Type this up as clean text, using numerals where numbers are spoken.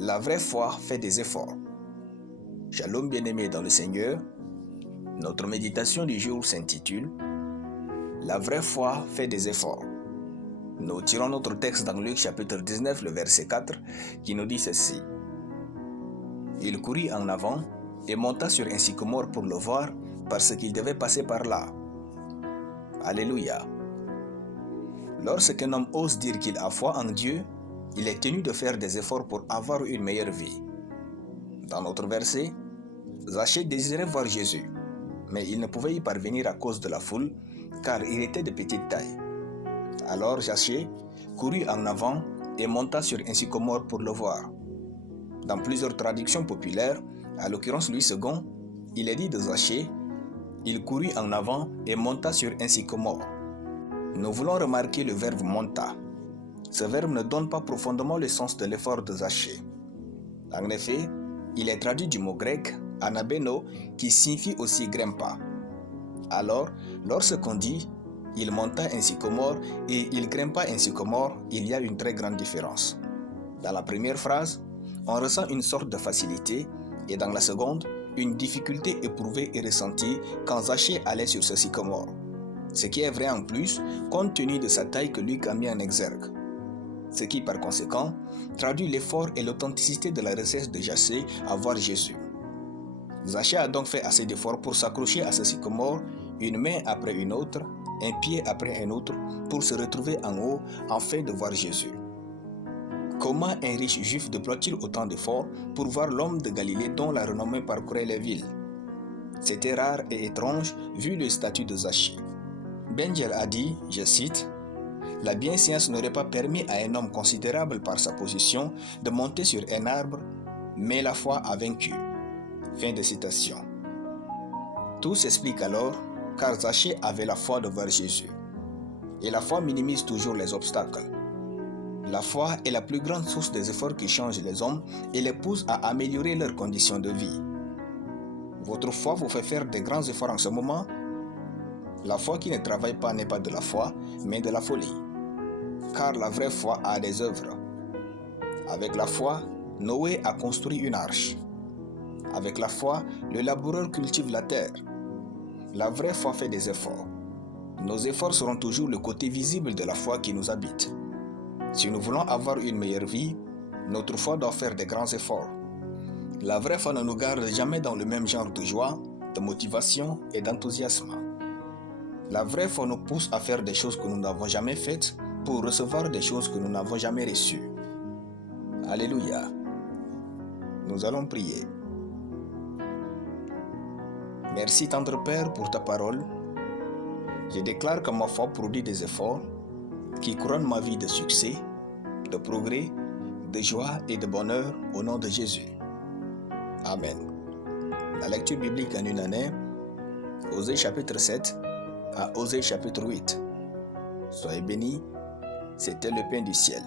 La vraie foi fait des efforts. Shalom bien-aimés dans le Seigneur, notre méditation du jour s'intitule « La vraie foi fait des efforts ». Nous tirons notre texte dans Luc chapitre 19, le verset 4, qui nous dit ceci. Il courut en avant et monta sur un sycomore pour le voir parce qu'il devait passer par là. Alléluia. Lorsqu'un homme ose dire qu'il a foi en Dieu, il est tenu de faire des efforts pour avoir une meilleure vie. Dans notre verset, Zachée désirait voir Jésus, mais il ne pouvait y parvenir à cause de la foule, car il était de petite taille. Alors Zachée courut en avant et monta sur un sycomore pour le voir. Dans plusieurs traductions populaires, à l'occurrence Louis II, il est dit de Zachée, il courut en avant et monta sur un sycomore. Nous voulons remarquer le verbe monta. Ce verbe ne donne pas profondément le sens de l'effort de Zachée. En effet, il est traduit du mot grec anabeno qui signifie aussi grimpa. Alors, lorsqu'on dit il monta un sycomore et il grimpa un sycomore, il y a une très grande différence. Dans la première phrase, on ressent une sorte de facilité et dans la seconde, une difficulté éprouvée et ressentie quand Zachée allait sur ce sycomore. Ce qui est vrai en plus, compte tenu de sa taille que Luc a mis en exergue. Ce qui, par conséquent, traduit l'effort et l'authenticité de la recherche de Zachée à voir Jésus. Zachée a donc fait assez d'efforts pour s'accrocher à ce sycomore, une main après une autre, un pied après un autre, pour se retrouver en haut afin de voir Jésus. Comment un riche juif déploie-t-il autant d'efforts pour voir l'homme de Galilée dont la renommée parcourait les villes? C'était rare et étrange vu le statut de Zachée. Benjer a dit, je cite, « La bienséance n'aurait pas permis à un homme considérable par sa position de monter sur un arbre, mais la foi a vaincu. » Fin de citation. Tout s'explique alors car Zachée avait la foi de voir Jésus. Et la foi minimise toujours les obstacles. La foi est la plus grande source des efforts qui changent les hommes et les pousse à améliorer leurs conditions de vie. Votre foi vous fait faire des grands efforts en ce moment? La foi qui ne travaille pas n'est pas de la foi, mais de la folie. Car la vraie foi a des œuvres. Avec la foi, Noé a construit une arche. Avec la foi, le laboureur cultive la terre. La vraie foi fait des efforts. Nos efforts seront toujours le côté visible de la foi qui nous habite. Si nous voulons avoir une meilleure vie, notre foi doit faire des grands efforts. La vraie foi ne nous garde jamais dans le même genre de joie, de motivation et d'enthousiasme. La vraie foi nous pousse à faire des choses que nous n'avons jamais faites pour recevoir des choses que nous n'avons jamais reçues. Alléluia. Nous allons prier. Merci tendre Père pour ta parole. Je déclare que ma foi produit des efforts qui couronnent ma vie de succès, de progrès, de joie et de bonheur au nom de Jésus. Amen. La lecture biblique en une année, Osée chapitre 7 à Osée chapitre 8. Soyez bénis, c'était le pain du ciel.